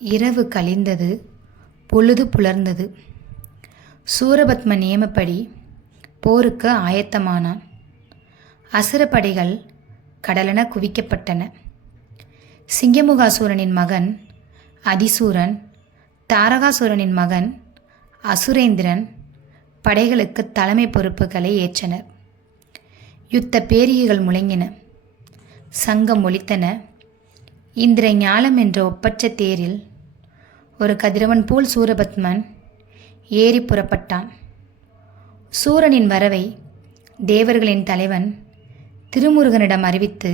இரவு கழிந்தது, பொழுது புலர்ந்தது. சூரபத்ம நியமப்படி போருக்கு ஆயத்தமானான். அசுரப்படைகள் கடலென குவிக்கப்பட்டன. சிங்கமுகாசூரனின் மகன் அதிசூரன், தாரகாசூரனின் மகன் அசுரேந்திரன் படைகளுக்கு தலைமை பொறுப்புகளை ஏற்றனர். யுத்த பேரிகைகள் முழங்கின, சங்கம் ஒலித்தன. இந்திர ஞாலம் என்ற ஒப்பற்ற தேரில் ஒரு கதிரவன் போல் சூரபத்மன் ஏறி புறப்பட்டான். சூரனின் வரவை தேவர்களின் தலைவன் திருமுருகனிடம் அறிவித்து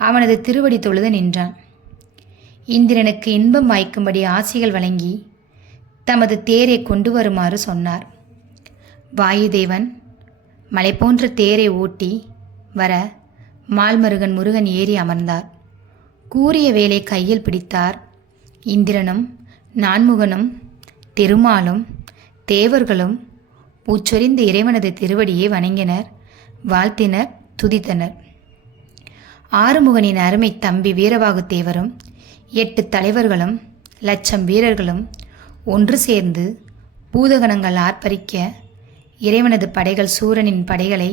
அவனது திருவடி தொழுது நின்றான். இந்திரனுக்கு இன்பம் வாய்க்கும்படி ஆசிகள் வழங்கி தமது தேரை கொண்டு வருமாறு சொன்னார். வாயுதேவன் மலை போன்ற தேரை ஓட்டி வர மால்மருகன் முருகன் ஏறி அமர்ந்தார். கூறிய வேலை கையில் பிடித்தார். இந்திரனும் நான்முகனும் திருமாலும் தேவர்களும் பூச்சொரிந்த இறைவனது திருவடியை வணங்கினர், வாழ்த்தினர், துதித்தனர். ஆறுமுகனின் அருமை தம்பி வீரவாகு தேவரும் 8 தலைவர்களும் 1,00,000 வீரர்களும் ஒன்று சேர்ந்து பூதகணங்கள் ஆர்ப்பரிக்க இறைவனது படைகள் சூரனின் படைகளை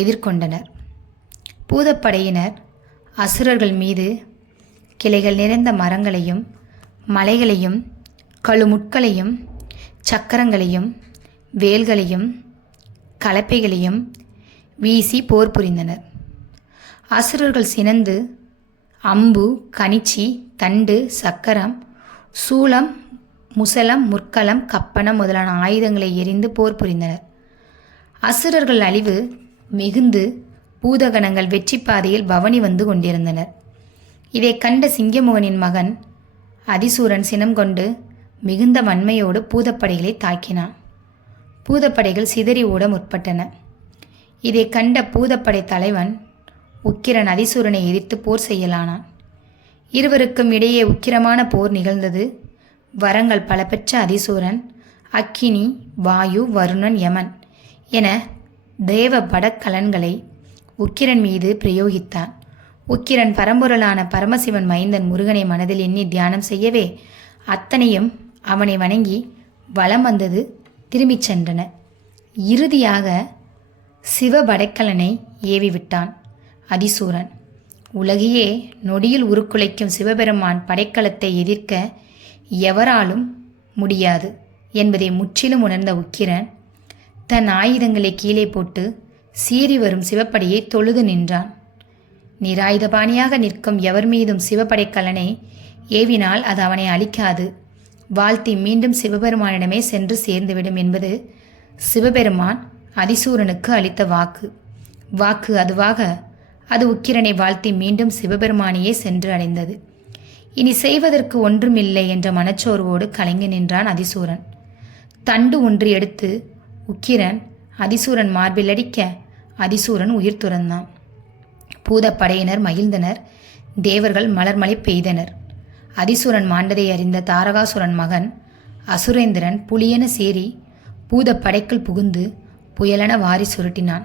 எதிர்கொண்டனர். பூதப்படையினர் அசுரர்கள் மீது கிளைகள் நிறைந்த மரங்களையும் மலைகளையும் கழுமுட்களையும் சக்கரங்களையும் வேல்களையும் கலப்பைகளையும் வீசி போர் புரிந்தனர். அசுரர்கள் சினந்து அம்பு, கணிச்சி, தண்டு, சக்கரம், சூலம், முசலம், முற்களம், கப்பனம் முதலான ஆயுதங்களை எறிந்து போர் புரிந்தனர். அசுரர்கள் அழிவு மிகுந்து பூதகணங்கள் வெற்றி பாதையில் பவனி வந்து கொண்டிருந்தனர். இதை கண்ட சிங்கமுகனின் மகன் அதிசூரன் சினம் கொண்டு மிகுந்த வன்மையோடு பூதப்படைகளை தாக்கினான். பூதப்படைகள் சிதறி ஓட முற்பட்டன. இதை கண்ட பூதப்படை தலைவன் உக்கிரன் அதிசூரனை எதிர்த்து போர் செய்யலானான். இருவருக்கும் இடையே உக்கிரமான போர் நிகழ்ந்தது. வரங்கள் பல பெற்ற அதிசூரன் அக்கினி, வாயு, வருணன், யமன் என தேவ படக்கலன்களை உக்கிரன் மீது பிரயோகித்தான். உக்கிரன் பரம்பொருளான பரமசிவன் மைந்தன் முருகனை மனதில் எண்ணி தியானம் செய்யவே அத்தனையும் அவனை வணங்கி வலம் வந்தது, திரும்பிச் சென்றன. இறுதியாக சிவபடைக்கலனை ஏவிவிட்டான் அதிசூரன். உலகையே நொடியில் உருக்குலைக்கும் சிவபெருமான் படைக்கலத்தை எதிர்க்க எவராலும் முடியாது என்பதை முற்றிலும் உணர்ந்த உக்கிரன் தன் ஆயுதங்களை கீழே போட்டு சீறி வரும் சிவப்படையை தொழுது நின்றான். நிராயுதபாணியாக நிற்கும் எவர் மீதும் சிவப்படைக்கலனை ஏவினால் அது அவனை அழிக்காது, வாழ்த்தி மீண்டும் சிவபெருமானிடமே சென்று சேர்ந்துவிடும் என்பது சிவபெருமான் அதிசூரனுக்கு அளித்த வாக்கு அதுவாக அது உக்கிரனை வாழ்த்தி மீண்டும் சிவபெருமானையே சென்று அடைந்தது. இனி செய்வதற்கு ஒன்றுமில்லை என்ற மனச்சோர்வோடு கலங்கி நின்றான் அதிசூரன். தண்டு ஒன்று எடுத்து உக்கிரன் அதிசூரன் மார்பில் அடிக்க அதிசூரன் உயிர் துறந்தான். பூதப்படையினர் மகிழ்ந்தனர், தேவர்கள் மலர்மழை பெய்தனர். அதிசூரன் மாண்டதை அறிந்த தாரகாசுரன் மகன் அசுரேந்திரன் புலியென சேரி பூதப்படைக்குள் புகுந்து புயலென வாரி சுருட்டினான்.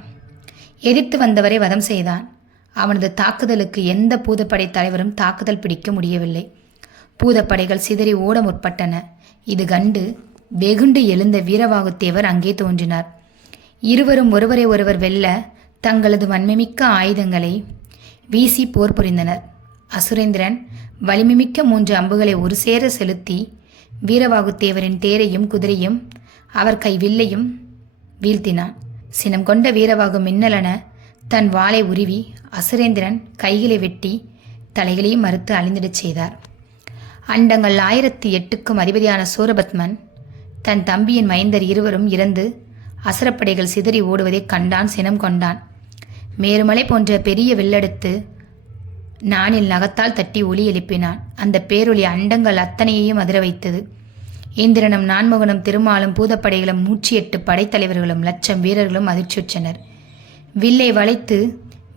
எதிர்த்து வந்தவரை வதம் செய்தான். அவனது தாக்குதலுக்கு எந்த பூதப்படை தலைவரும் தாக்குதல் பிடிக்க முடியவில்லை. பூதப்படைகள் சிதறி ஓட முற்பட்டன. இது கண்டு வெகுண்டு எழுந்த வீரவாகுத்தேவர் அங்கே தோன்றினார். இருவரும் ஒருவரை ஒருவர் வெல்ல தங்களது வன்மைமிக்க ஆயுதங்களை வீசி போர் புரிந்தனர். அசுரேந்திரன் வலிமைமிக்க 3 அம்புகளை ஒரு சேர செலுத்தி வீரவாகுத்தேவரின் தேரையும் குதிரையும் அவர் கை வில்லையும் வீழ்த்தினான். சினம் கொண்ட வீரவாகு மின்னலென தன் வாளை உருவி அசுரேந்திரன் கைகளை வெட்டி தலைகளையும் மறுத்து அழிந்திடச் செய்தார். அண்டங்கள் 1008க்கும் அதிபதியான சூரபத்மன் தன் தம்பியின் மைந்தர் இருவரும் இறந்து அசுரப்படைகள் சிதறி ஓடுவதைக் கண்டான், சினம் கொண்டான். மேருமலை போன்ற பெரிய வெள்ளெடுத்து நானில் நகத்தால் தட்டி ஒளி எழுப்பினான். அந்த பேரொளி அண்டங்கள் அத்தனையையும் அதிர வைத்தது. இந்திரனும் நான்முகனும் திருமாலும் பூதப்படைகளும் 108 படைத்தலைவர்களும் 1,00,000 வீரர்களும் அதிர்ச்சுற்றனர். வில்லை வளைத்து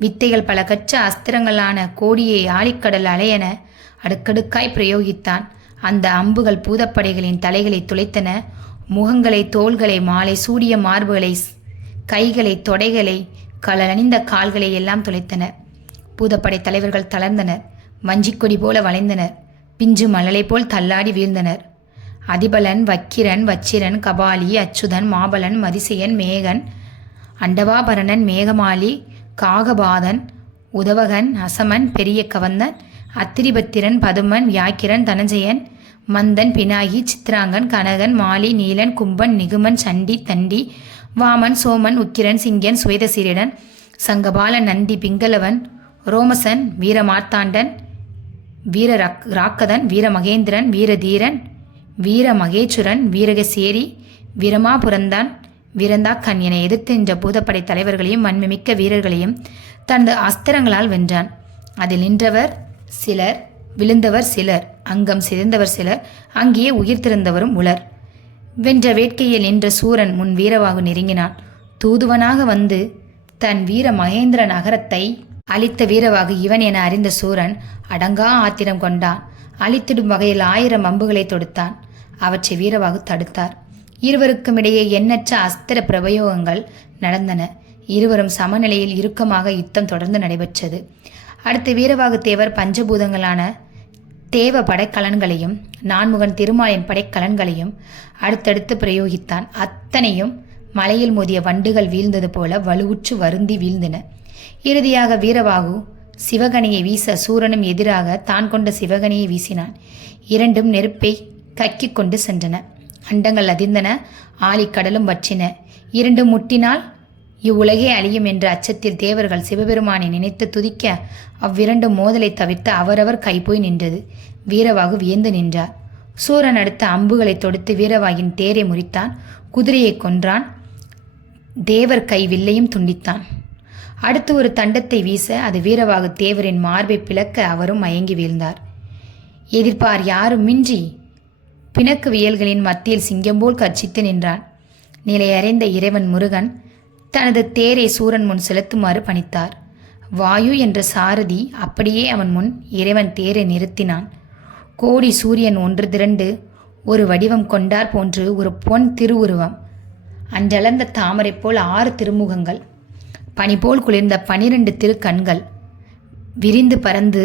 வித்தைகள் பல கற்ற அஸ்திரங்களான கோடியை ஆழிக்கடல் அலையென அடுக்கடுக்காய் பிரயோகித்தான். அந்த அம்புகள் பூதப்படைகளின் தலைகளை துளைத்தன. முகங்களை, தோள்களை, மாலை சூடிய மார்புகளை, கைகளை, தொடைகளை, கலலணிந்த கால்களை எல்லாம் துளைத்தன. பூதப்படை தலைவர்கள் தளர்ந்தனர், வஞ்சிக்கொடி போல வளைந்தனர். பிஞ்சு மழலை போல் தள்ளாடி வீழ்ந்தனர். அதிபலன், வக்கிரன், வச்சிரன், கபாலி, அச்சுதன், மாபலன், மதிசயன், மேகன், அண்டவாபரணன், மேகமாலி, காகபாதன், உதவகன், அசமன், பெரிய கவந்தன், அத்திரிபத்திரன், பதுமன், வியாக்கிரன், தனஞ்சயன், மந்தன், பினாகி, சித்ராங்கன், கனகன், மாலி, நீலன், கும்பன், நிகுமன், சண்டி, தண்டி, வாமன், சோமன், உக்கிரன், சிங்கன், சுவேதசீரன், சங்கபாலன், நந்தி, பிங்களவன், ரோமசன், வீரமார்த்தாண்டன், வீர ராக்கதன், வீரமகேந்திரன், வீரதீரன், வீரமகேச்சுரன், வீரகசேரி, வீரமாபுரந்தான், வீரந்தாக்கன் என எதிர்த்து நின்ற பூதப்படை தலைவர்களையும் வன்மைமிக்க வீரர்களையும் தனது அஸ்திரங்களால் வென்றான். அதில் நின்றவர் சிலர், விழுந்தவர் சிலர், அங்கம் சிதைந்தவர் சிலர், அங்கேயே உயிர்த்திருந்தவரும் உலர். வென்ற வேட்கையில் நின்ற சூரன் முன் வீரவாகு நெருங்கினான். தூதுவனாக வந்து தன் வீர மகேந்திர நகரத்தை அழித்த வீரவாகு இவன் என அறிந்த சூரன் அடங்கா ஆத்திரம் கொண்டான். அழித்திடும் வகையில் 1000 அம்புகளை தொடுத்தான். அவற்றை வீரவாகு தடுத்தார். இருவருக்கும் இடையே எண்ணற்ற அஸ்திர பிரபயோகங்கள் நடந்தன. இருவரும் சமநிலையில் இறுக்கமாக யுத்தம் தொடர்ந்து நடைபெற்றது. அடுத்து வீரவாகு தேவர் பஞ்சபூதங்களான தேவ படைக்கலன்களையும் நான்முகன் திருமாலின் படைக்கலன்களையும் அடுத்தடுத்து பிரயோகித்தான். அத்தனையும் மலையில் மோதிய வண்டுகள் வீழ்ந்தது போல வலுவுற்று வருந்தி வீழ்ந்தன. இறுதியாக வீரவாகு சிவகணியை வீச சூரனும் எதிராக தான் கொண்ட சிவகணியை வீசினான். இரண்டும் நெருப்பை கக்கிக் கொண்டு சென்றன. அண்டங்கள் அதிர்ந்தன, ஆழிக்கடலும் வற்றின. இரண்டும் முட்டினால் இவ்வுலகே அழியும் என்ற அச்சத்தில் தேவர்கள் சிவபெருமானை நினைத்து துதிக்க அவ்விரண்டும் மோதலை தவிர்த்து அவரவர் கைப்போய் நின்றது. வீரவாகு வியந்து நின்றார். சூரன் அடுத்த அம்புகளை தொடுத்து வீரவாகின் தேரை முறித்தான். குதிரையை கொன்றான். தேவர் கை வில்லையும் துண்டித்தான். அடுத்து ஒரு தண்டத்தை வீச அது வீரவாகு தேவரின் மார்பை பிளக்க அவரும் மயங்கி வீழ்ந்தார். எதிர்ப்பார் யாரும் மின்றி பிணக்கு வியல்களின் மத்தியில் சிங்கம்போல் கர்ச்சித்து நின்றான். நிலையறைந்த இறைவன் முருகன் தனது தேரை சூரன் முன் செலுத்துமாறு பணித்தார். வாயு என்ற சாரதி அப்படியே அவன் முன் இறைவன் தேரை நிறுத்தினான். கோடி சூரியன் ஒன்று திரண்டு ஒரு வடிவம் கொண்டார் போன்று ஒரு பொன் திருவுருவம். அன்றளர்ந்த தாமரை போல் 6 திருமுகங்கள், பனிபோல் குளிர்ந்த 12 திருக்கண்கள், விரிந்து பறந்து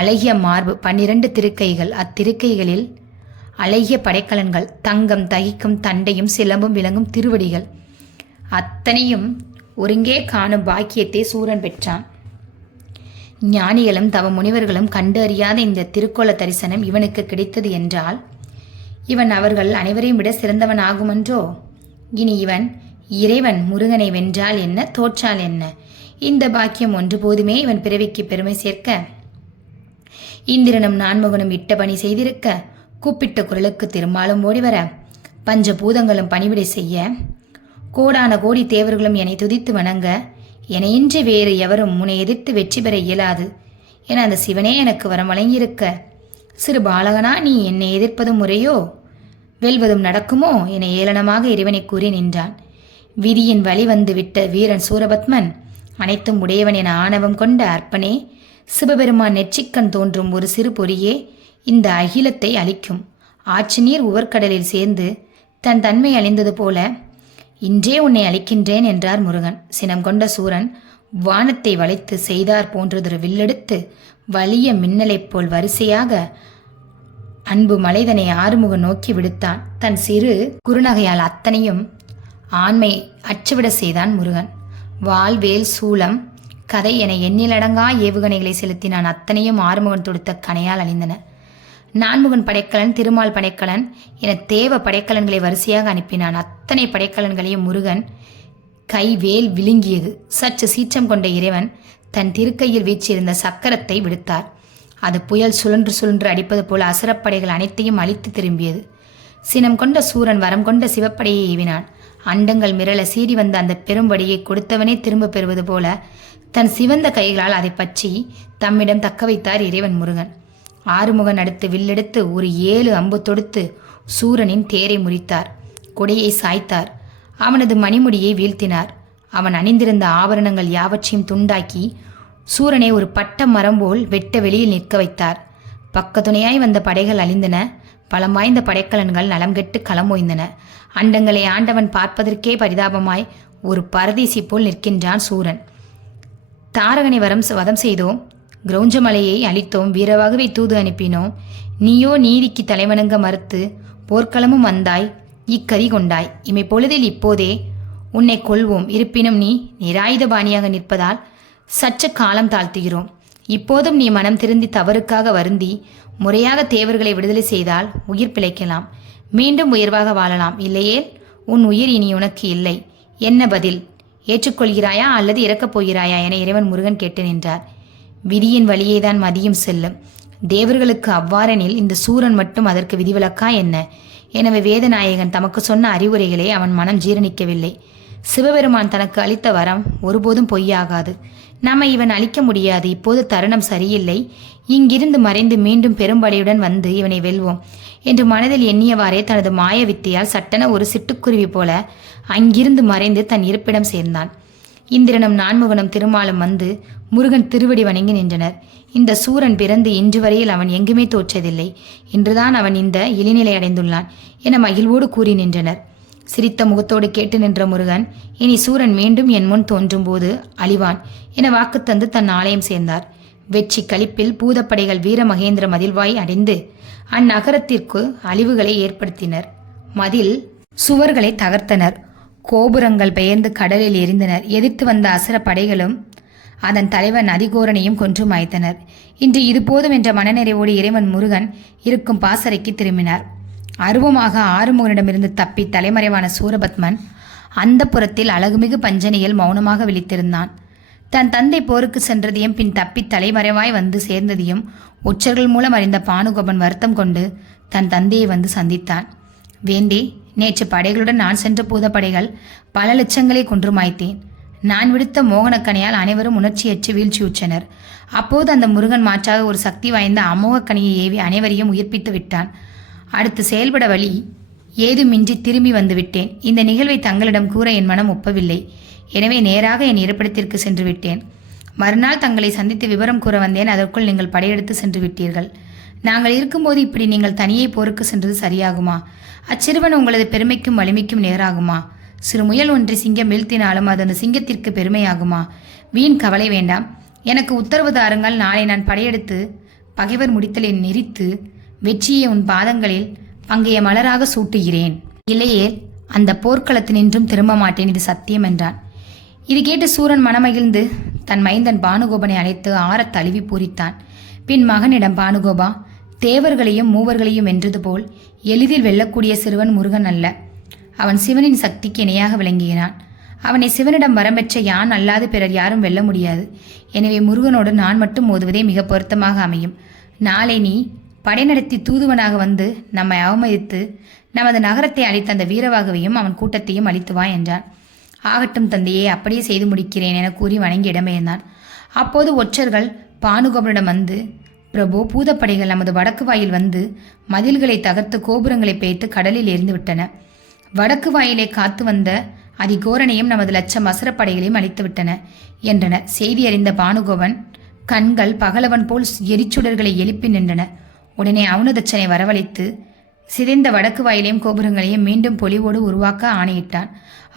அழகிய மார்பு, 12 திருக்கைகள், அத்திருக்கைகளில் அழகிய படைக்கலன்கள், தங்கம் தகிக்கும் தண்டையும் சிலம்பும் விளங்கும் திருவடிகள், அத்தனையும் ஒருங்கே காணும் பாக்கியத்தை சூரன் பெற்றான். ஞானிகளும் தவ முனிவர்களும் கண்டு அறியாத இந்த திருக்கோல தரிசனம் இவனுக்கு கிடைத்தது என்றால் இவன் அவர்கள் அனைவரையும் விட சிறந்தவன் ஆகுமன்றோ? இனி இவன் இறைவன் முருகனை வென்றால் என்ன, தோற்றால் என்ன? இந்த பாக்கியம் ஒன்று போதுமே இவன் பிறவிக்கு பெருமை சேர்க்க. இந்திரனும் நான்முகனும் இட்ட பணி செய்திருக்க, கூப்பிட்ட குரலுக்கு திருமாலும் ஓடிவர, பஞ்சபூதங்களும் பணிவிடை செய்ய, கோடான கோடி தேவர்களும் என்னை துதித்து வணங்க, என்னையின்றி வேறு எவரும் முனை எதிர்த்து வெற்றி பெற இயலாது என அந்த சிவனே எனக்கு வரம் வழங்கியிருக்க, சிறு பாலகனா நீ என்னை எதிர்ப்பதும் முறையோ, வெல்வதும் நடக்குமோ என ஏளனமாக இறைவனை கூறி நின்றான். விதியின் வழி வந்து விட்ட வீரன் சூரபத்மன் அனைத்தும் உடையவன் என ஆணவம் கொண்ட அற்பனே, சிவபெருமான் நெற்றிக்கண் தோன்றும் ஒரு சிறு பொறியே இந்த அகிலத்தை அழிக்கும். ஆற்று நீர் உவர்கடலில் சேர்ந்து தன் தன்மை அழிந்தது போல இன்றே உன்னை அழிக்கின்றேன் என்றார் முருகன். சினம் கொண்ட சூரன் வானத்தை வளைத்து செய்தார் போன்றதொரு வில்லெடுத்து வலிய மின்னலைப் போல் வரிசையாக அன்பு மலைதனை ஆறுமுகம் நோக்கி விடுத்தான். தன் சிறு குறுநகையால் அத்தனையும் ஆண்மை அச்சுவிட செய்தான் முருகன். வாள், வேல், சூலம், கதை என எண்ணிலடங்கா ஏவுகணைகளை செலுத்தினான். அத்தனையும் ஆறுமுகன் தொடுத்த கணையால் அழிந்தன. நான்முகன் படைக்கலன், திருமால் படைக்கலன் என தேவ படைக்கலன்களை வரிசையாக அனுப்பினான். அத்தனை படைக்கலன்களையும் முருகன் கை வேல் விழுங்கியது. சற்று சீற்றம் கொண்ட இறைவன் தன் திருக்கையில் வீச்சிருந்த சக்கரத்தை விடுத்தார். அது புயல் சுழன்று சுழன்று அடிப்பது போல அசுரப்படைகள் அனைத்தையும் அழித்து திரும்பியது. சினம் கொண்ட சூரன் வரம் கொண்ட சிவப்படையை ஏவினான். அண்டங்கள் மிரள சீறி வந்த அந்த பெரும்படியை கொடுத்தவனே திரும்ப பெறுவது போல தன் சிவந்த கைகளால் அதை பற்றி தம்மிடம் தக்க வைத்தார் இறைவன் முருகன். ஆறுமுகன் அடுத்து வில்லெடுத்து ஒரு 7 அம்பு தொடுத்து சூரனின் தேரை முறித்தார். கொடையை சாய்த்தார். அவனது மணிமுடியை வீழ்த்தினார். அவன் அணிந்திருந்த ஆபரணங்கள் யாவற்றையும் துண்டாக்கி சூரனை ஒரு பட்ட மரம் போல் வெட்ட வெளியில் நிற்க வைத்தார். பக்கத்துணையாய் வந்த படைகள் அழிந்தன. பலம் வாய்ந்த படைக்கலன்கள் நலம் கெட்டு களமோய்ந்தன. அண்டங்களை ஆண்டவன் பார்ப்பதற்கே பரிதாபமாய் ஒரு பரதேசி போல் நிற்கின்றான் சூரன். தாரகனை வதம் செய்தோம், கிரௌஞ்சமலையை அழித்தோம், வீரவாகவே தூது அனுப்பினோம், நீயோ நீதிக்கு தலைவணங்க மறுத்து போர்க்களமும் வந்தாய், இக்கரி கொண்டாய். இமை பொழுதில் இப்போதே உன்னை கொல்வோம். இருப்பினும் நீ நிராயுதபாணியாக நிற்பதால் சற்று காலம் தாழ்த்துகிறோம். இப்போதும் நீ மனம் திருந்தி தவறுக்காக வருந்தி முறையாக தேவர்களை விடுதலை செய்தால் உயிர் பிழைக்கலாம், மீண்டும் உயர்வாக வாழலாம். இல்லையேல் உன் உயிர் இனி உனக்கு இல்லை. என்ன பதில்? ஏற்றுக்கொள்கிறாயா அல்லது இறக்கப் போகிறாயா என இறைவன் முருகன் கேட்டு நின்றார். விதியின் வழியேதான் மதியும் செல்லும். தேவர்களுக்கு அவ்வாறெனில் இந்த சூரன் மட்டும் அதற்கு விதிவிலக்கா என்ன? எனவே வேதநாயகன் தமக்கு சொன்ன அறிவுரைகளை அவன் மனம் ஜீரணிக்கவில்லை. சிவபெருமான் தனக்கு அளித்த வரம் ஒருபோதும் பொய்யாகாது. நம்மை இவன் அழிக்க முடியாது. இப்போது தருணம் சரியில்லை. இங்கிருந்து மறைந்து மீண்டும் பெரும்படையுடன் வந்து இவனை வெல்வோம் என்று மனதில் எண்ணியவாறே தனது மாய வித்தையால் சட்டென ஒரு சிட்டுக்குருவி போல அங்கிருந்து மறைந்து தன் இருப்பிடம் சேர்ந்தான். இந்திரனும் நான்முகனும் திருமாலும் வந்து முருகன் திருவடி வணங்கி நின்றனர். இந்த சூரன் பிறந்து இன்று வரையில் அவன் எங்குமே தோற்றதில்லை. இன்றுதான் அவன் இந்த இழிநிலை அடைந்துள்ளான் என மகிழ்வோடு கூறி நின்றனர். சிரித்த முகத்தோடு கேட்டு நின்ற முருகன், இனி சூரன் மீண்டும் என் முன் தோன்றும் போது அழிவான் என வாக்கு தந்து தன் ஆலயம் சேர்ந்தார். வெற்றி களிப்பில் பூதப்படைகள் வீரமகேந்திர மதில்வாய் அடைந்து அந்நகரத்திற்கு அழிவுகளை ஏற்படுத்தினர். மதில் சுவர்களை தகர்த்தனர். கோபுரங்கள் பெயர்ந்து கடலில் எரிந்தனர். எதிர்த்து வந்த அசுர படைகளும் அதன் தலைவர் நதிகோரனையும் கொன்று மாய்த்தனர். இன்று இது போதும் என்ற மனநிறைவோடு இறைவன் முருகன் இருக்கும் பாசறைக்கு திரும்பினார். அருவமாக ஆறுமுகனிடமிருந்து தப்பி தலைமறைவான சூரபத்மன் அந்த புறத்தில் அழகுமிகு பஞ்சனையில் மௌனமாக விழித்திருந்தான். தன் தந்தை போருக்கு சென்றதையும் பின் தப்பி தலைமறைவாய் வந்து சேர்ந்ததையும் ஒற்றர்கள் மூலம் அறிந்த பானுகோபன் வருத்தம் கொண்டு தன் தந்தையை வந்து சந்தித்தான். வேண்டே, நேற்று படைகளுடன் நான் சென்ற பூதப்படைகள் பல லட்சங்களை கொன்று மாய்த்தேன். நான் விடுத்த மோகனக்கணையால் அனைவரும் உணர்ச்சியற்று வீழ்ச்சியுற்றனர். அப்போது அந்த முருகன் மாற்றாக ஒரு சக்தி வாய்ந்த அமோகக்கணியை ஏவி அனைவரையும் உயிர்ப்பித்து விட்டான். அடுத்து செயல்பட வழி ஏதுமின்றி திரும்பி வந்து விட்டேன். இந்த நிகழ்வை தங்களிடம் கூற என் மனம் ஒப்பவில்லை. எனவே நேராக என் இருப்பிடத்திற்கு சென்று விட்டேன். மறுநாள் தங்களை சந்தித்து விவரம் கூற வந்தேன். அதற்குள் நீங்கள் படையெடுத்து சென்று விட்டீர்கள். நாங்கள் இருக்கும்போது இப்படி நீங்கள் தனியே போருக்கு சென்றது சரியாகுமா? அச்சிறுவன் உங்களது பெருமைக்கும் வலிமைக்கும் நேராகுமா? சிறு முயல் ஒன்றை சிங்கம் வீழ்த்தினாலும் அது அந்த சிங்கத்திற்கு பெருமையாகுமா? வீண் கவலை வேண்டாம். எனக்கு உத்தரவு தாருங்கள். நாளை நான் படையெடுத்து பகைவர் முடித்தலை நெறித்து வெற்றியை உன் பாதங்களில் அங்கைய மலராக சூட்டுகிறேன். இல்லையேல் அந்த போர்க்களத்தினின்றும் திரும்ப மாட்டேன், இது சத்தியம் என்றான். இது கேட்டு சூரன் மனமகிழ்ந்து தன் மைந்தன் பானுகோபனை அழைத்து ஆறத் தழுவி பூரித்தான். பின் மகனிடம், பானுகோபா, தேவர்களையும் மூவர்களையும் வென்றது போல் எளிதில் வெல்லக்கூடிய சிறுவன் முருகன் அல்ல. அவன் சிவனின் சக்திக்கு இணையாக விளங்குகிறான். அவனை சிவனிடம் வரம்பெற்ற யான் அல்லாது பிறர் யாரும் வெல்ல முடியாது. எனவே முருகனோடு நான் மட்டும் மோதுவதே மிக பொருத்தமாக அமையும். நாளை நீ படை நடத்தி தூதுவனாக வந்து நம்மை அவமதித்து நமது நகரத்தை அழித்த அந்த வீரவாகவையும் அவன் கூட்டத்தையும் அழித்து வா என்றான். ஆகட்டும் தந்தையே, அப்படியே செய்து முடிக்கிறேன் என கூறி வணங்கி இடம்பெயர்ந்தான். அப்போது ஒற்றர்கள் பானுகோபனிடம் வந்து, பிரபு, பூதப்படைகள் நமது வடக்கு வாயில் வந்து மதில்களை தகர்த்து கோபுரங்களை பேய்த்து கடலில் எரிந்து விட்டன. வடக்கு வாயிலை காத்து வந்த அதிகோரனையும் நமது லட்சம் அசுரப்படைகளையும் அழித்து விட்டன என்றனர். செய்தி அறிந்த பானுகோபன் கண்கள் பகலவன் போல் எரிச்சுடர்களை எழுப்பி நின்றன. உடனே அவுணதச்சனை வரவழைத்து சிதைந்த வடக்கு வாயிலையும் கோபுரங்களையும் மீண்டும் பொலிவோடு உருவாக்க ஆணையிட்டான்.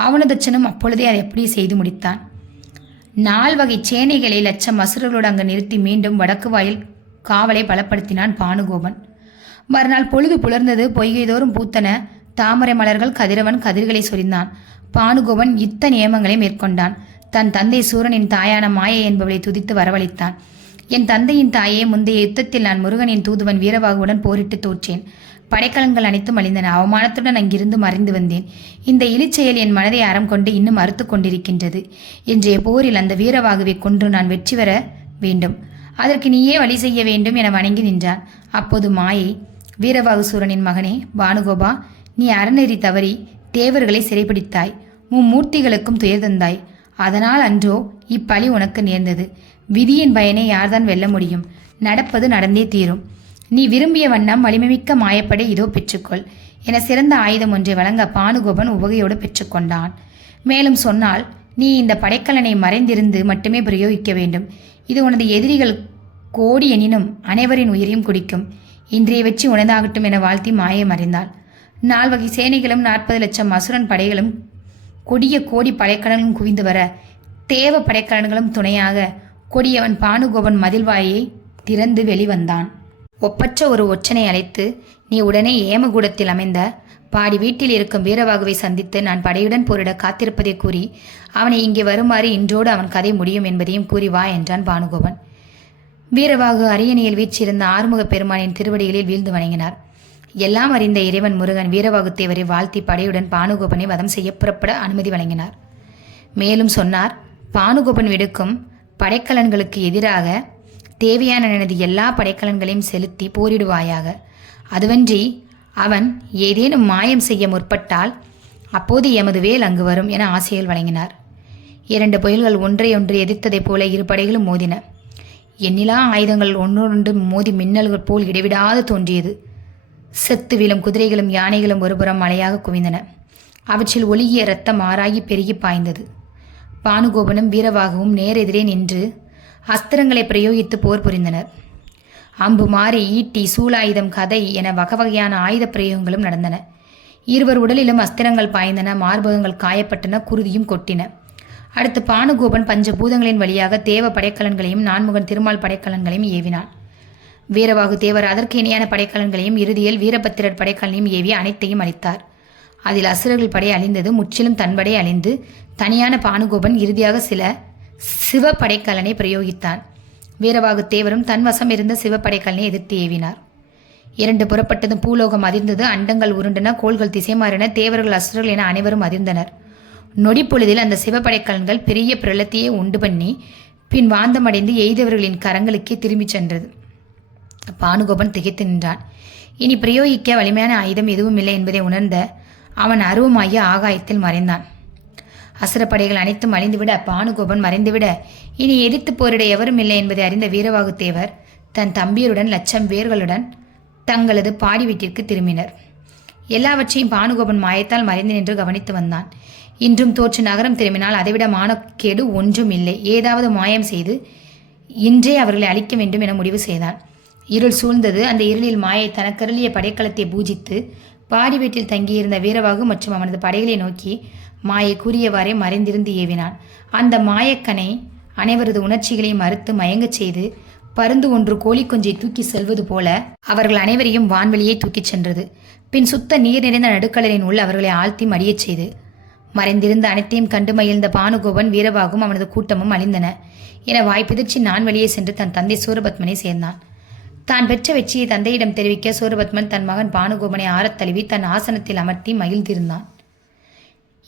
அவுணதச்சனும் அப்பொழுதே அதை அப்படியே செய்து முடித்தான். 4 வகை சேனைகளை லட்சம் அசுரர்களோடு அங்கு நிறுத்தி மீண்டும் வடக்கு வாயில் காவலை பலப்படுத்தினான் பானுகோபன். மறுநாள் பொழுது புலர்ந்தது. பொய்கைதோறும் பூத்தன தாமரை மலர்கள். கதிரவன் கதிர்களை சொரிந்தான். பானுகோபன் யுத்த நியமங்களை மேற்கொண்டான். தன் தந்தை சூரனின் தாயான மாயை என்பவளை துதித்து வரவழைத்தான். என் தந்தையின் தாயே, முந்தைய யுத்தத்தில் நான் முருகனின் தூதுவன் வீரவாகுவுடன் போரிட்டு தோற்றேன். படைக்கலன்கள் அனைத்தும் அழிந்தன. அவமானத்துடன் அங்கிருந்து மறைந்து வந்தேன். இந்த இழிச்செயல் என் மனதை அறம் கொண்டு இன்னும் மறுத்து கொண்டிருக்கின்றது. இன்றைய போரில் அந்த வீரவாகுவை கொன்று நான் வெற்றி பெற வேண்டும். அதற்கு நீயே வழி செய்ய வேண்டும் என வணங்கி நின்றான். அப்போது மாயை, வீரவாகு சூரனின் மகனே பானுகோபா, நீ அறநெறி தவறி தேவர்களை சிறைப்பிடித்தாய். மும்மூர்த்திகளுக்கும் துயர் தந்தாய். அதனால் அன்றோ இப்பழி உனக்கு நேர்ந்தது. விதியின் பயனை யார்தான் வெல்ல முடியும்? நடப்பது நடந்தே தீரும். நீ விரும்பிய வண்ணம் வலிமைமிக்க மாயப்படை இதோ பெற்றுக்கொள் என சிறந்த ஆயுதம் ஒன்றை வழங்க பானுகோபன் உவகையோடு பெற்றுக்கொண்டான். மேலும் சொன்னால், நீ இந்த படைக்கலனை மறைந்திருந்து மட்டுமே பிரயோகிக்க வேண்டும். இது உனது எதிரிகள் கோடி எனினும் அனைவரின் உயிரையும் குடிக்கும். இன்றைய வெற்றி உனதாகட்டும் என வாழ்த்தி மாயை மறைந்தாள். 4 வகை சேனைகளும் 40 லட்சம் அசுரன் படைகளும் கொடிய கோடி படைக்கலன்களும் குவிந்து வர தேவ படைக்கலன்களும் துணையாக கொடியவன் பானுகோபன் மதில்வாயை திறந்து வெளிவந்தான். ஒப்பற்ற ஒரு ஒற்றனை அழைத்து, நீ உடனே ஏமகூடத்தில் அமைந்த பாடி வீட்டில் இருக்கும் வீரவாகுவை சந்தித்து நான் படையுடன் போரிட காத்திருப்பதை கூறி அவனை இங்கே வருமாறு இன்றோடு அவன் கதை முடியும் என்பதையும் கூறி வா என்றான் பானுகோபன். வீரவாகு அரியணையில் வீற்றிருந்த ஆறுமுக பெருமானின் திருவடிகளில் வீழ்ந்து வணங்கினார். எல்லாம் அறிந்த இறைவன் முருகன் வீரவாகு தேவரை வாழ்த்தி படையுடன் பானுகோபனை வதம் செய்ய புறப்பட அனுமதி வழங்கினார். மேலும் சொன்னார், பானுகோபன் விடுக்கும் படைக்கலன்களுக்கு எதிராக தேவையான எனது எல்லா படைக்கலன்களையும் செலுத்தி போரிடுவாயாக. அதுவன்றி அவன் ஏதேனும் மாயம் செய்ய முற்பட்டால் அப்போது எமது வேல் அங்கு வரும் என ஆசைகள் வழங்கினார். 2 புயல்கள் ஒன்றையொன்று எதிர்த்ததைப் போல இரு படைகளும் மோதின. எண்ணிலா ஆயுதங்கள் ஒன்றொன்று மோதி மின்னல்கள் போல் இடைவிடாது தோன்றியது. செத்து விழும் குதிரைகளும் யானைகளும் ஒருபுறம் மலையாக குவிந்தன. அவற்றில் ஒழுகிய இரத்தம் ஆறாகி பெருகி பாய்ந்தது. பானுகோபனும் வீரவாகவும் நேரெதிரே நின்று அஸ்திரங்களை பிரயோகித்து போர் புரிந்தனர். அம்பு மாறி, ஈட்டி, சூலாயுதம், கதை என வகையான ஆயுத பிரயோகங்களும் நடந்தன. இருவர் உடலிலும் அஸ்திரங்கள் பாய்ந்தன, மார்பகங்கள் காயப்பட்டன, குருதியும் கொட்டின. அடுத்து பானுகோபன் பஞ்சபூதங்களின் வழியாக தேவ படைக்கலன்களையும் நான்முகன் திருமால் படைக்கலன்களையும் ஏவினான். வீரவாகு தேவர் அதற்கு இணையான படைக்கலன்களையும் இறுதியில் வீரபத்திரர் படைக்கலனையும் ஏவி அனைத்தையும் அளித்தார். அதில் அசுரர்கள் படை அழிந்தது. முற்றிலும் தன்படை அழிந்து தனியான பானுகோபன் இறுதியாக சிவ படைக்கலனை பிரயோகித்தான். வீரவாகு தேவரும் தன் வசம் இருந்த சிவ படைக்கலனை எதிர்த்து ஏவினார். 2 புறப்பட்டதும் பூலோகம் அதிர்ந்தது. அண்டங்கள் உருண்டன, கோள்கள் திசை மாறின, தேவர்கள் அசுரர்கள் என அனைவரும் அதிர்ந்தனர். நொடிப்பொழுதில் அந்த சிவப்படைக்கலன்கள் பெரிய பிரளத்தையே உண்டு பண்ணி பின் வாந்தமடைந்து எய்தவர்களின் கரங்களுக்கே திரும்பிச் சென்றது. பானுகோபன் திகைத்து நின்றான். இனி பிரயோகிக்க வலிமையான ஆயுதம் எதுவும் இல்லை என்பதை உணர்ந்த அவன் அருவமாகிய ஆகாயத்தில் மறைந்தான். அசுரப்படைகள் அனைத்தும் அழிந்துவிட பானுகோபன் மறைந்துவிட இனி எதிர்த்து போரிட எவரும் இல்லை என்பதை அறிந்த வீரவாகு தேவர் தன் தம்பியருடன் 1,00,000 பேர்களுடன் தங்களது பாடி வீட்டிற்கு திரும்பினர். எல்லாவற்றையும் பானுகோபன் மாயத்தால் மறைந்து நின்று கவனித்து வந்தான். இன்றும் தோற்று நகரம் திரும்பினால் அதைவிட மானக்கேடு ஒன்றும் இல்லை. ஏதாவது மாயம் செய்து இன்றே அவர்களை அழிக்க வேண்டும் என முடிவு செய்தான். இருள் சூழ்ந்தது. அந்த இருளில் மாயை தனக்கருளிய படைக்கலத்தை பூஜித்து பாடி வீட்டில் தங்கியிருந்த வீரவாகு மற்றும் அவனது படைகளை நோக்கி மாயை கூறியவாறே மறைந்திருந்து ஏவினான். அந்த மாயக்கனை அனைவரது உணர்ச்சிகளையும் மறுத்து மயங்கச் செய்து பருந்து ஒன்று கோழி குஞ்சை தூக்கி செல்வது போல அவர்கள் அனைவரையும் வான்வெளியே தூக்கிச் சென்றது. பின் சுத்த நீர் நிறைந்த நடுக்கடலின் உள் அவர்களை ஆழ்த்தி மடியச் செய்து மறைந்திருந்த அனைத்தையும் கண்டு மகிழ்ந்த பானுகோபன் வீரவாகும் அவனது கூட்டமும் அழிந்தன என வாய்ப்பிதிர்ச்சி நான் வெளியே சென்று தன் தந்தை சூரபத்மனை சேர்ந்தான். தான் பெற்ற வெற்றியை தந்தையிடம் தெரிவிக்க சூரபத்மன் தன் மகன் பானுகோபனை ஆறத் தழுவி தன் ஆசனத்தில் அமர்த்தி மகிழ்ந்திருந்தான்.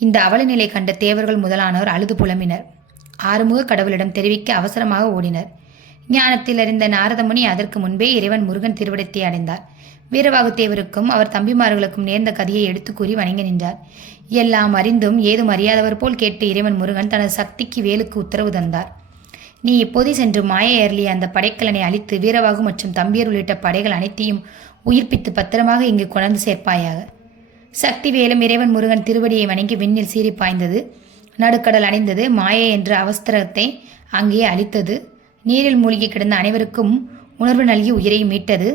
இந்த அவலநிலை கண்ட தேவர்கள் முதலானோர் அழுது புலம்பினர். ஆறுமுக கடவுளிடம் தெரிவிக்க அவசரமாக ஓடினர். ஞானத்தில் அறிந்த நாரதமுனி அதற்கு முன்பே இறைவன் முருகன் திருவிடத்தை அடைந்தார். வீரவாகு தேவருக்கும் அவர் தம்பிமார்களுக்கும் நேர்ந்த கதையை எடுத்து கூறி வணங்கி நின்றார். எல்லாம் அறிந்தும் ஏதும் அறியாதவர் போல் கேட்டு இறைவன் முருகன் தனது சக்திக்கு வேலுக்கு உத்தரவு தந்தார். நீ இப்போதே சென்று மாயை அருளிய அந்த படைக்கலனை அழித்து வீரவாகு மற்றும் தம்பியர் உள்ளிட்ட படைகள் அனைத்தையும் உயிர்ப்பித்து பத்திரமாக இங்கு கொண்டு சேர்ப்பாயாக. சக்தி வேலும் இறைவன் முருகன் திருவடியை வணங்கி விண்ணில் சீறி பாய்ந்தது. நடுக்கடல் அடைந்தது. மாயை என்ற அவஸ்திரத்தை அங்கேயே அழித்தது. நீரில் மூழ்கி கிடந்த அனைவருக்கும் உணர்வு நல்கி உயிரை மீட்டது.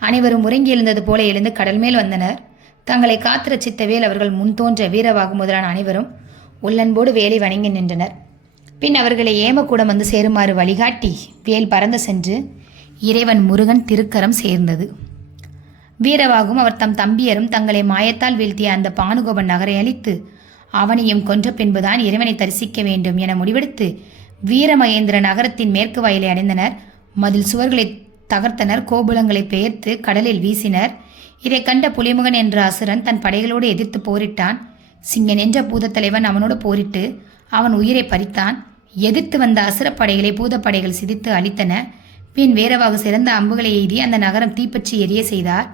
அனைவரும் உறங்கி எழுந்தது போல எழுந்து கடல் மேல் வந்தனர். தங்களை காத்து ரட்சித்த வேல் அவர்கள் முன் தோன்ற வீரவாகு முதலான அனைவரும் உள்ளன்போடு வேலை வணங்கி நின்றனர். பின் அவர்களை ஏமக்கூடம் வந்து சேருமாறு வழிகாட்டி வேல் பறந்து சென்று இறைவன் முருகன் திருக்கரம் சேர்ந்தது. வீரவாகும் அவர் தம் தம்பியரும் தங்களை மாயத்தால் வீழ்த்திய அந்த பானுகோபன் நகரை அழித்து அவனையும் கொன்ற பின்புதான் இறைவனை தரிசிக்க வேண்டும் என முடிவெடுத்து வீரமகேந்திர நகரத்தின் மேற்கு வாயிலை அடைந்தனர். மதில் சுவர்களை தகர்த்தனர். கோபுலங்களை பெயர்த்து கடலில் வீசினர். இதை கண்ட புலிமுகன் என்ற அசுரன் தன் படைகளோடு எதிர்த்து போரிட்டான். சிங்கன் என்ற பூதத்தலைவன் அவனோடு போரிட்டு அவன் உயிரை பறித்தான். எதிர்த்து வந்த அசுரப்படைகளை பூதப்படைகள் சிதித்து அழித்தன. பின் வீரவாகு சிறந்த அம்புகளை எய்தி அந்த நகரம் தீப்பற்றி எரிய செய்தார்.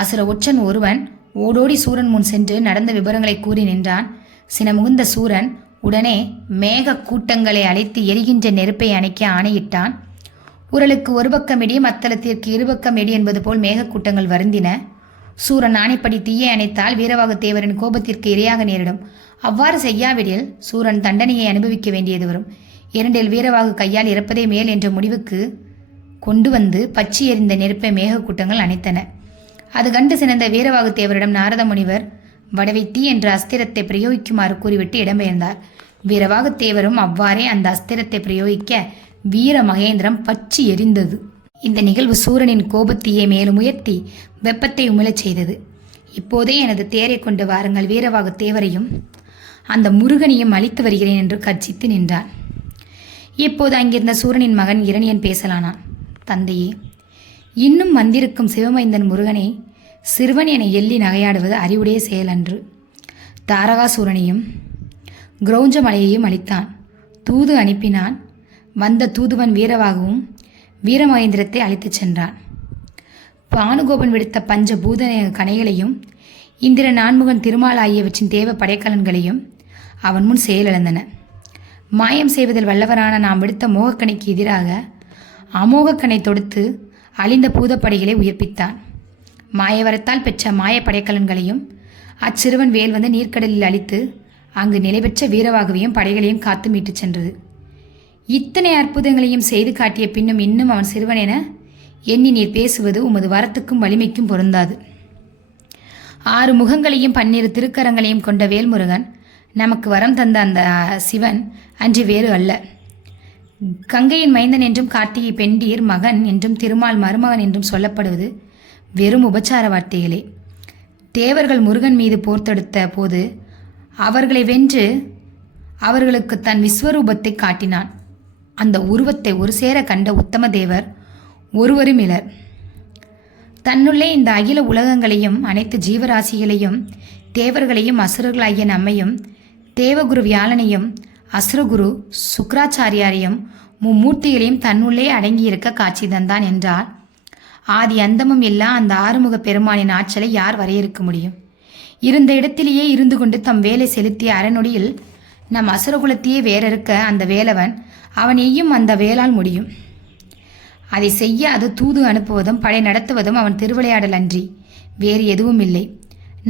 அசுர ஒற்றன் ஒருவன் ஓடோடி சூரன் முன் சென்று நடந்த விவரங்களை கூறி நின்றான். சினமுகுந்த சூரன் உடனே மேக கூட்டங்களை அழைத்து எரிகின்ற நெருப்பை அணைக்க ஆணையிட்டான். உரலுக்கு ஒரு பக்கம் இடி, மத்தளத்திற்கு இருபக்கம் இடி என்பது போல் மேகக்கூட்டங்கள் வருந்தின. சூரன் ஆணைப்படி தீயை அணைத்தால் வீரவாகு தேவரின் கோபத்திற்கு இரையாக நேரிடும். அவ்வாறு செய்யாவிடில் சூரன் தண்டனையை அனுபவிக்க வேண்டியது வரும். 2 வீரவாகு கையால் இறப்பதே மேல் என்ற முடிவுக்கு கொண்டு வந்து பச்சி எறிந்த நெருப்பை மேகக்கூட்டங்கள் அணைத்தன. அது கண்டு சினந்த வீரவாகு தேவரிடம் நாரத முனிவர் வடவைத்தீ என்ற அஸ்திரத்தை பிரயோகிக்குமாறு கூறிவிட்டு இடம்பெயர்ந்தார். வீரவாகு தேவரும் அவ்வாறே அந்த அஸ்திரத்தை பிரயோகிக்க வீர மகேந்திரம் பச்சி எரிந்தது. இந்த நிகழ்வு சூரனின் கோபத்தையே மேலும் உயர்த்தி வெப்பத்தை உமிழச் செய்தது. இப்போதே எனது தேரை கொண்டு வாருங்கள், வீரவாகு தேவரையும் அந்த முருகனையும் அழித்து வருகிறேன் என்று கர்ஜித்து நின்றான். இப்போது அங்கிருந்த சூரனின் மகன் இரணியன் பேசலானான். தந்தையே, இன்னும் வந்திருக்கும் சிவமைந்தன் முருகனை சிறுவன் என எள்ளி நகையாடுவது அறிவுடைய செயலன்று. தாரகாசூரனையும் கிரௌஞ்ச மலையையும் அளித்தான். தூது அனுப்பினான். வந்த தூதுவன் வீரவாகவும் வீரமகேந்திரத்தை அழைத்துச் சென்றான். பானுகோபன் விடுத்த பஞ்ச பூத கணைகளையும் இந்திர நான்முகன் திருமால் ஆகியவற்றின் தேவ படைக்கலன்களையும் அவன் முன் செயலிழந்தன. மாயம் செய்வதில் வல்லவரான நாம் விடுத்த மோகக்கணைக்கு எதிராக அமோகக்கணை தொடுத்து அழிந்த பூதப்படைகளை உயிர்ப்பித்தான். மாயவரத்தால் பெற்ற மாய படைக்கலன்களையும் அச்சிறுவன் வேல் வந்து நீர்க்கடலில் அழித்து அங்கு நிலை பெற்ற வீரவாகுவையும் படைகளையும் காத்து மீட்டுச் சென்றது. இத்தனை அற்புதங்களையும் செய்து காட்டிய பின்னும் இன்னும் அவன் சிறுவன் என எண்ணி நீர் பேசுவது உமது வரத்துக்கும் வலிமைக்கும் பொருந்தாது. 6 முகங்களையும் 12 திருக்கரங்களையும் கொண்ட வேல்முருகன் நமக்கு வரம் தந்த அந்த சிவன் அன்று வேறு அல்ல. கங்கையின் மைந்தன் என்றும் கார்த்திகை பெண்டீர் மகன் என்றும் திருமால் மருமகன் என்றும் சொல்லப்படுவது வெறும் உபச்சார வார்த்தைகளே. தேவர்கள் முருகன் மீது போர் தொடுத்த போது அவர்களை வென்று அவர்களுக்கு தன் விஸ்வரூபத்தை காட்டினான். அந்த உருவத்தை ஒரு சேர கண்ட உத்தம தேவர் ஒருவரும் இலர். தன்னுள்ளே இந்த அகில உலகங்களையும் அனைத்து ஜீவராசிகளையும் தேவர்களையும் அசுரர்களாகிய நம்மையும் தேவகுரு வியாழனையும் அசுரகுரு சுக்ராச்சாரியாரையும் மும்மூர்த்திகளையும் தன்னுள்ளே அடங்கியிருக்க காட்சி தந்தான் என்றால் ஆதி அந்தமும் இல்லா அந்த ஆறுமுக பெருமானின் ஆற்றலை யார் வரையறுக்க முடியும்? இருந்த இடத்திலேயே இருந்து கொண்டு தம் வேலை செலுத்திய அறநொடியில் நம் அசுரகுலத்தையே வேறறுக்க அந்த வேலவன் அவன் எய்யும் அந்த வேளால் முடியும். அதை செய்ய அது தூது அனுப்புவதும் படை நடத்துவதும் அவன் திருவிளையாடல் அன்றி வேறு எதுவும் இல்லை.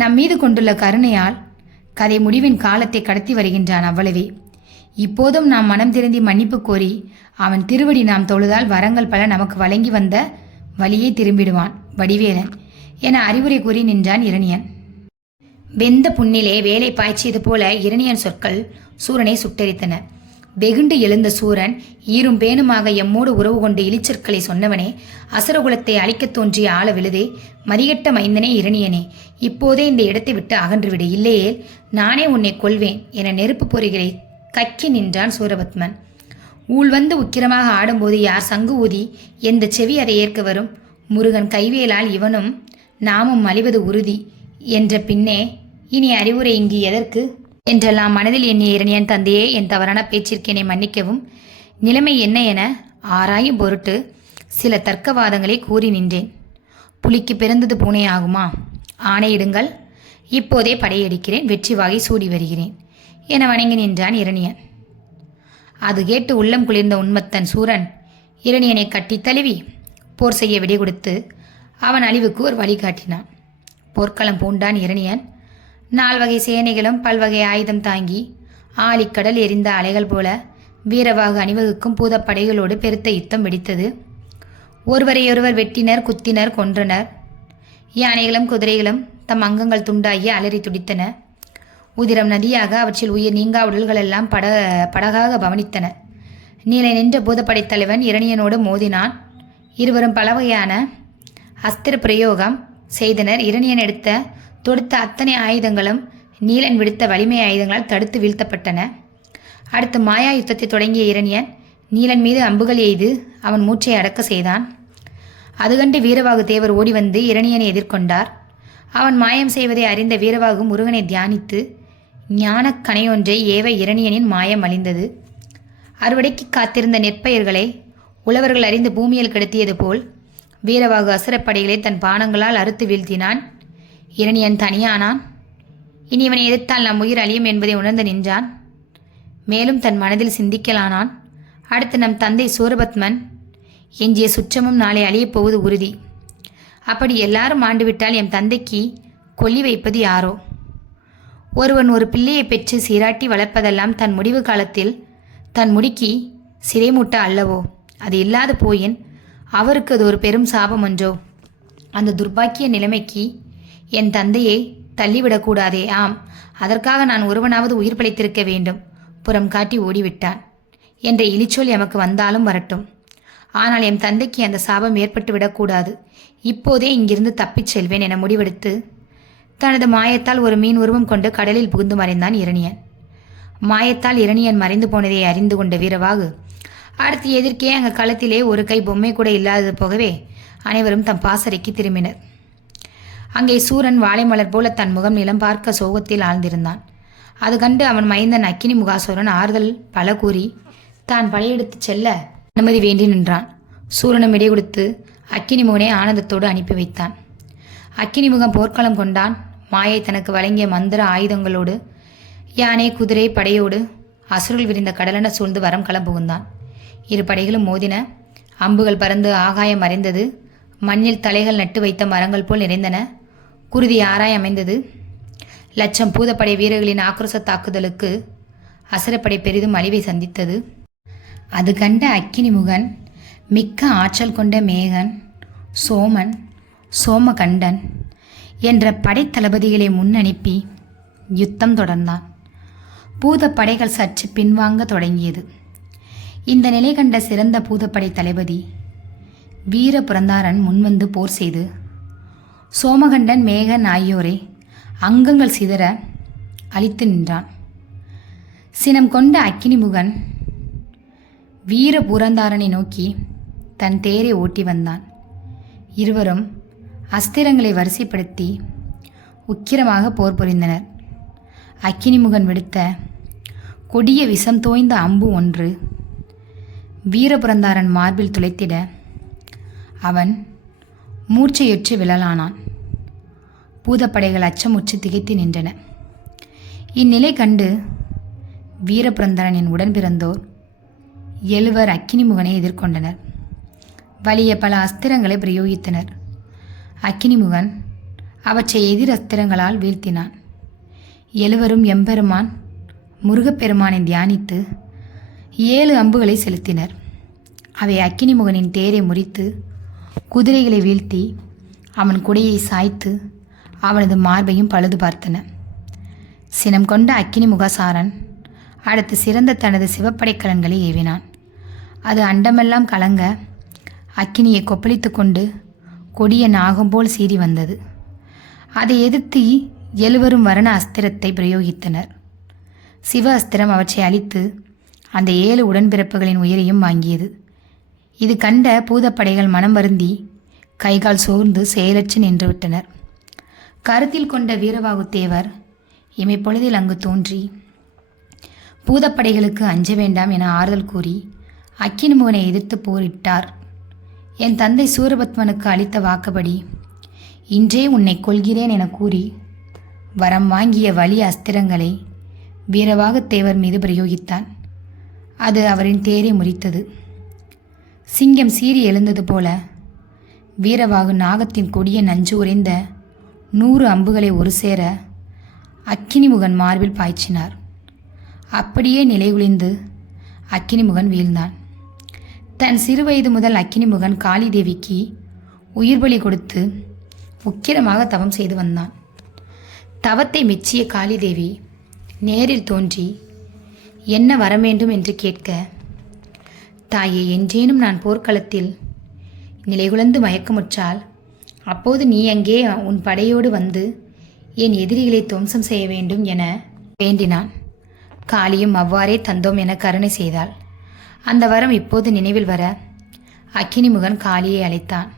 நம் மீது கொண்டுள்ள கருணையால் கதை முடிவின் காலத்தை கடத்தி வருகின்றான், அவ்வளவே. இப்போதும் நாம் மனம் திருந்தி மன்னிப்பு கோரி அவன் திருவடி நாம் தொழுதால் வரங்கள் பல நமக்கு வழங்கி வந்த வழியை திரும்பிடுவான் வடிவேலன் என அறிவுரை கூறி நின்றான் இரணியன். வெந்த புண்ணிலே வேலை பாய்ச்சியது போல இரணியன் சொற்கள் சூரனை சுட்டெரித்தன. வெகுண்டு எழுந்த சூரன் ஈரும் பேணுமாக எம்மோடு உறவு கொண்டு இழிச்சொற்களை சொன்னவனே, அசுரகுலத்தை அழிக்கத் தோன்றிய ஆள விழுதே, மதிகட்ட மைந்தனே இரணியனே, இப்போதே இந்த இடத்தை விட்டு அகன்றுவிடு, இல்லையேல் நானே உன்னை கொல்வேன் என நெருப்பு பொறிகளை கக்கி நின்றான் சூரபத்மன். ஊழ் வந்து உக்கிரமாக ஆடும்போது யார் சங்கு ஊதி எந்த செவி அதை ஏற்க வரும்? முருகன் கைவேலால் இவனும் நாமும் அழிவது உறுதி என்ற பின்னே இனி அறிவுரை இங்கு எதற்கு என்றெல்லாம் மனதில் எண்ணிய இரணியன், தந்தையே, என் தவறான பேச்சிற்கு என்னை மன்னிக்கவும். நிலைமை என்ன என ஆராயும் பொருட்டு சில தர்க்கவாதங்களை கூறி நின்றேன். புலிக்கு பிறந்தது பூனை ஆகுமா? ஆணையிடுங்கள், இப்போதே படையெடுக்கிறேன், வெற்றி வாகை சூடி வருகிறேன் என வணங்கி நின்றான் இரணியன். அது கேட்டு உள்ளம் குளிர்ந்த உன்மத்தன் சூரன் இரணியனை கட்டி தழுவி போர் செய்ய விடை கொடுத்து அவன் அழிவுக்கு ஒரு வழிகாட்டினான். போர்க்களம் பூண்டான் இரணியன். 4 வகை சேனைகளும் பல்வகை ஆயுதம் தாங்கி ஆழிக்கடல் எரிந்த அலைகள் போல வீரவாகு அணிவகுக்கும் பூதப்படைகளோடு பெருத்த யுத்தம் வெடித்தது. ஒருவரையொருவர் வெட்டினர், குத்தினர், கொன்றனர். யானைகளும் குதிரைகளும் தம் அங்கங்கள் துண்டாகி அலறி துடித்தன. உதிரம் நதியாக அவற்றில் உயிர் நீங்கா உடல்களெல்லாம் படகாக பவனித்தன. நீலை நின்ற பூதப்படைத் தலைவன் இரணியனோடு மோதினான். இருவரும் பலவகையான அஸ்திர பிரயோகம் செய்தனர். இரணியன் தொடுத்த அத்தனை ஆயுதங்களும் நீலன் விடுத்த வலிமை ஆயுதங்களால் தடுத்து வீழ்த்தப்பட்டன. அடுத்து மாயா யுத்தத்தை தொடங்கிய இரணியன் நீலன் மீது அம்புகள் எய்து அவன் மூச்சை அடக்க செய்தான். அது கண்டு வீரவாகு தேவர் ஓடி வந்து இரணியனை எதிர்கொண்டார். அவன் மாயம் செய்வதை அறிந்த வீரவாகு முருகனை தியானித்து ஞானக் கணையொன்றை ஏவ இரணியனின் மாயம் அழிந்தது. அறுவடைக்கு காத்திருந்த நெற்பயிர்களை உழவர்கள் அறிந்து பூமியில் கிடத்தியது போல் வீரவாகு அசுரப்படைகளை தன் பானங்களால் அறுத்து வீழ்த்தினான். இரணியன் தனியானான். இனி இவனை எதிர்த்தால் நம் உயிர் அழியும் என்பதை உணர்ந்து நின்றான். மேலும் தன் மனதில் சிந்திக்கலானான். அடுத்து நம் தந்தை சூரபத்மன் எஞ்சிய சுற்றமும் நாளை அழியப் போவது உறுதி. அப்படி எல்லாரும் ஆண்டுவிட்டால் எம் தந்தைக்கு கொல்லி வைப்பது யாரோ? ஒருவன் ஒரு பிள்ளையை பெற்று சீராட்டி வளர்ப்பதெல்லாம் தன் முடிவு காலத்தில் தன் முடிக்கு சிறைமூட்ட அல்லவோ? அது இல்லாது போயின் அவருக்கு அது ஒரு பெரும் சாபம் ஒன்றோ? அந்த துர்பாக்கிய நிலைமைக்கு என் தந்தையை தள்ளிவிடக்கூடாதே. ஆம், அதற்காக நான் ஒருவனாவது உயிர் பிழைத்திருக்க வேண்டும். புறம் காட்டி ஓடிவிட்டான் என்ற இழிச்சொல் எமக்கு வந்தாலும் வரட்டும். ஆனால் என் தந்தைக்கு அந்த சாபம் ஏற்பட்டு விடக்கூடாது. இப்போதே இங்கிருந்து தப்பிச் செல்வேன் என முடிவெடுத்து தனது மாயத்தால் ஒரு மீன் உருவம் கொண்டு கடலில் புகுந்து மறைந்தான் இரணியன். மாயத்தால் இரணியன் மறைந்து போனதை அறிந்து கொண்ட வீரவாகு அடுத்து எதிர்க்கே அங்கே களத்திலே ஒரு கை பொம்மை கூட இல்லாதது போகவே அனைவரும் தம் பாசறைக்கு திரும்பினர். அங்கே சூரன் வாழை மலர் போல தன் முகம் நிலம் பார்க்க சோகத்தில் ஆழ்ந்திருந்தான். அது கண்டு அவன் மைந்தன் அக்கினி முகாசுரன் ஆறுதல் பல கூறி தான் படையெடுத்து செல்ல அனுமதி வேண்டி நின்றான். சூரனும் இடை கொடுத்து அக்கினி முகனை ஆனந்தத்தோடு அனுப்பி வைத்தான். அக்கினி முகம் போர்க்களம் கொண்டான். மாயை தனக்கு வழங்கிய மந்திர ஆயுதங்களோடு யானை குதிரை படையோடு அசுரல் விரிந்த கடலென சூழ்ந்து வரம் களம் புகுந்தான். இரு படைகளும் மோதின. அம்புகள் பறந்து ஆகாயம் மறைந்தது. மண்ணில் தலைகள் நட்டு வைத்த மரங்கள் போல் நிறைந்தன. குருதி ஆராய் அமைந்தது. லட்சம் பூதப்படை வீரர்களின் ஆக்ரோஷ தாக்குதலுக்கு அசுரப்படை பெரிதும் அழிவை சந்தித்தது. அது கண்ட அக்கினிமுகன் மிக்க ஆற்றல் கொண்ட மேகன், சோமன், சோமகண்டன் என்ற படைத்தளபதிகளை முன்னனுப்பி யுத்தம் தொடர்ந்தான். பூதப்படைகள் சற்று பின்வாங்க தொடங்கியது. இந்த நிலை கண்ட சிறந்த பூதப்படை தளபதி வீர புரந்தாரன் முன்வந்து போர் செய்து சோமகண்டன், மேகன் ஆகியோரை அங்கங்கள் சிதற அழித்து நின்றான். சினம் கொண்ட அக்கினிமுகன் வீர புரந்தாரனை நோக்கி தன் தேரை ஓட்டி வந்தான். இருவரும் அஸ்திரங்களை வரிசைப்படுத்தி உக்கிரமாக போர் புரிந்தனர். அக்கினிமுகன் விடுத்த கொடிய விஷம் தோய்ந்த அம்பு ஒன்று வீரபுரந்தாரன் மார்பில் துளைத்திட அவன் மூர்ச்சையுற்று விழலானான். பூதப்படைகள் அச்சமுற்று திகைத்து நின்றன. இந்நிலை கண்டு வீரபுரந்தாரனின் உடன் பிறந்தோர் 7 அக்கினிமுகனை எதிர்கொண்டனர். வலிய பல அஸ்திரங்களை பிரயோகித்தனர். அக்கினிமுகன் அவற்றை எதிர் அஸ்திரங்களால் வீழ்த்தினான். 7 எம்பெருமான் முருகப்பெருமானை தியானித்து 7 அம்புகளை செலுத்தினர். அவை அக்கினிமுகனின் தேரை முறித்து குதிரைகளை வீழ்த்தி அவன் குடையை சாய்த்து அவனது மார்பையும் பழுது பார்த்தன. சினம் கொண்ட அக்கினிமுகசாரன் அடுத்து சிறந்த தனது சிவப்படைக்கலன்களை ஏவினான். அது அண்டமெல்லாம் கலங்க அக்கினியை கொப்பளித்து கொண்டு கொடிய நாகம் போல் சீறி வந்தது. அதை எதிர்த்து 7 வரண அஸ்திரத்தை பிரயோகித்தனர். சிவ அஸ்திரம் அவற்றை அழித்து அந்த 7 உடன்பிறப்புகளின் உயிரையும் வாங்கியது. இது கண்ட பூதப்படைகள் மனம் வருந்தி கைகால் சோர்ந்து செயலற்று நின்றுவிட்டனர். கருத்தில் கொண்ட வீரவாகுத்தேவர் இமைப்பொழுதில் அங்கு தோன்றி பூதப்படைகளுக்கு அஞ்ச வேண்டாம் என ஆறுதல் கூறி அக்கினிமுகனை எதிர்த்து போரிட்டார். என் தந்தை சூரபத்மனுக்கு அளித்த வாக்குப்படி இன்றே உன்னை கொல்கிறேன் என கூறி வரம் வாங்கிய வலிய அஸ்திரங்களை வீரவாகுத்தேவர் மீது பிரயோகித்தான். அது அவரின் தேரை முறித்தது. சிங்கம் சீறி எழுந்தது போல வீரவாகு நாகத்தின் கொடிய நஞ்சு உறைந்த 100 அம்புகளை ஒரு சேர அக்கினிமுகன் மார்பில் பாய்ச்சினார். அப்படியே நிலைகுலிந்து அக்கினிமுகன் வீழ்ந்தான். தன் சிறுவயது முதல் அக்கினிமுகன் காளி தேவிக்கு உயிர் பலி கொடுத்து உக்கிரமாக தவம் செய்து வந்தான். தவத்தை மெச்சிய காளி தேவி நேரில் தோன்றி என்ன வரவேண்டும் என்று கேட்க, தாயே, என்றேனும் நான் போர்க்களத்தில் நிலைகுலந்து மயக்கமுற்றால் அப்போது நீ அங்கே உன் படையோடு வந்து என் எதிரிகளை துவம்சம் செய்ய வேண்டும் என வேண்டினான். காளியும் அவ்வாறே தந்தோம் என கருணை செய்தாள். அந்த வரம் இப்போது நினைவில் வர அக்கினிமுகன் காளியை அழைத்தான்.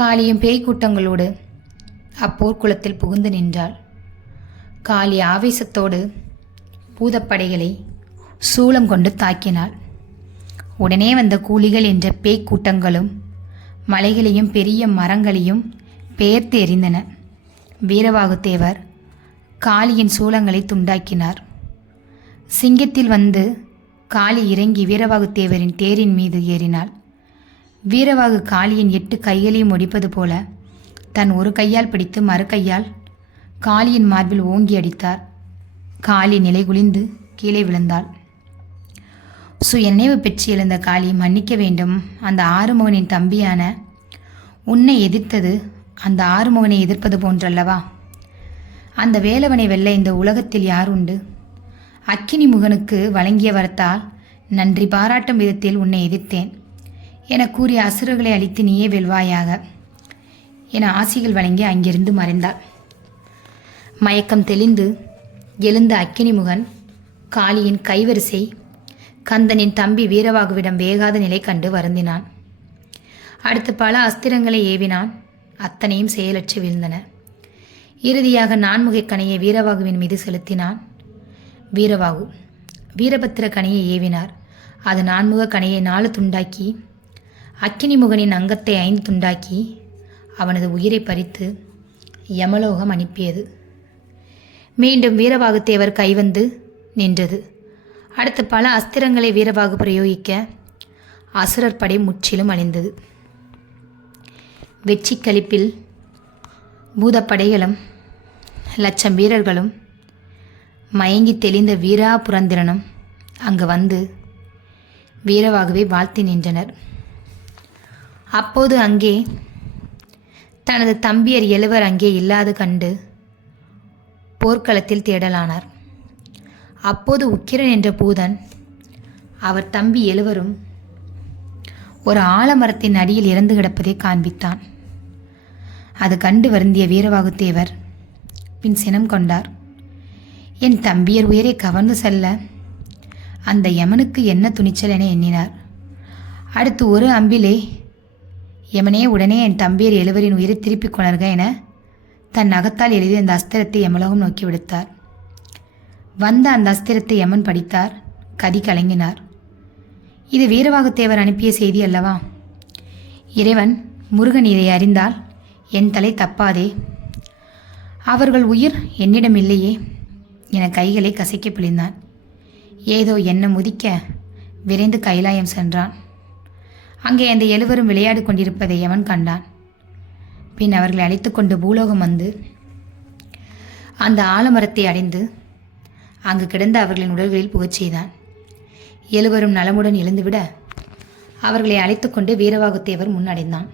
காளியும் பேய் கூட்டங்களோடு அப்போர்க்குளத்தில் புகுந்து நின்றாள். காளி ஆவேசத்தோடு பூதப்படைகளை சூலம் கொண்டு தாக்கினாள். உடனே வந்த கூலிகள் என்ற பேய் கூட்டங்களும் மலைகளையும் பெரிய மரங்களையும் பெயர்த்து எறிந்தன. வீரவாகுத்தேவர் காளியின் சூலங்களை துண்டாக்கினார். சிங்கத்தில் வந்து காளி இறங்கி வீரவாகுத்தேவரின் தேரின் மீது ஏறினாள். வீரவாகு காளியின் 8 கைகளையும் ஒடிப்பது போல தன் ஒரு கையால் பிடித்து மறு கையால் காளியின் மார்பில் ஓங்கி அடித்தார். காளி நிலைகுலிந்து கீழே விழுந்தாள். சுயநினைவு பெற்று எழுந்த காளி, மன்னிக்க வேண்டும், அந்த ஆறுமுகனின் தம்பியான உன்னை எதிர்த்தது அந்த ஆறுமுகனை எதிர்ப்பது போன்றல்லவா? அந்த வேலவனை வெல்ல இந்த உலகத்தில் யார் உண்டு? அக்கினி முகனுக்கு வழங்கிய வரத்தால் நன்றி பாராட்டும் விதத்தில் உன்னை எதிர்த்தேன். என கூறி அசுரர்களை அழித்து நீயே வெல்வாயாக என ஆசிகள் வழங்கி அங்கிருந்து மறைந்தாள். மயக்கம் தெளிந்து எழுந்த அக்கினிமுகன் காளியின் கைவரிசை கந்தனின் தம்பி வீரவாகுவிடம் வேகாத நிலை கண்டு வருந்தினான். அடுத்து பல அஸ்திரங்களை ஏவினான். அத்தனையும் செயலற்று வீழ்ந்தன. இறுதியாக நான்முகை கணையை வீரவாகுவின் மீது செலுத்தினான். வீரவாகு வீரபத்திர கணையை ஏவினார். அது நான்முக கணையை 4 துண்டாக்கி அக்கினிமுகனின் அங்கத்தை 5 துண்டாக்கி அவனது உயிரை பறித்து யமலோகம் அனுப்பியது. மீண்டும் வீரவாகு தேவர் கைவந்து நின்றது. அடுத்து பல அஸ்திரங்களை வீரவாகு பிரயோகிக்க அசுரர் படை முற்றிலும் அழிந்தது. வெற்றி களிப்பில் பூதப்படைகளும் 1,00,000 வீரர்களும் மயங்கி தெளிந்த வீரா புரந்திரனும் அங்கு வந்து வீரவாகுவை வாழ்த்தி நின்றனர். அப்போது அங்கே தனது தம்பியர் 7 அங்கே இல்லாது கண்டு போர்க்களத்தில் தேடலானார். அப்போது உக்கிரன் என்ற பூதன் அவர் தம்பி 7 ஒரு ஆலமரத்தின் அடியில் இறந்து கிடப்பதை காண்பித்தான். அது கண்டு வருந்திய வீரவாகு தேவர் பின் சினம் கொண்டார். என் தம்பியர் உயிரை கவர்ந்து செல்ல அந்த யமனுக்கு என்ன துணிச்சல் என எண்ணினார். அடுத்து ஒரு அம்பிலே யமனே உடனே என் தம்பியர் 7 உயிரை திருப்பிக் கொணர்க என தன் நகத்தால் எழுதிய அந்த அஸ்திரத்தை யமலோகம் நோக்கி விடுத்தார். வந்த அந்த அஸ்திரத்தை யமன் படித்தார். கதி கலங்கினார். இது வீரவாகு தேவர் அனுப்பிய செய்தி அல்லவா? இறைவன் முருகன் இதை அறிந்தால் என் தலை தப்பாதே. அவர்கள் உயிர் என்னிடம் இல்லையே என கைகளை கசக்கி பிழிந்தான். ஏதோ என்ன முதிக்க விரைந்து கைலாயம் சென்றான். அங்கே அந்த 7 விளையாடு கொண்டிருப்பதை யமன் கண்டான். பின் அவர்களை அழைத்து கொண்டு பூலோகம் வந்து அந்த ஆலமரத்தை அடைந்து அங்கு கிடந்த அவர்களின் உடல்களில் புகச் செய்தான். 7 நலமுடன் எழுந்துவிட அவர்களை அழைத்து கொண்டு வீரவாகு தேவர் முன்னடைந்தான்.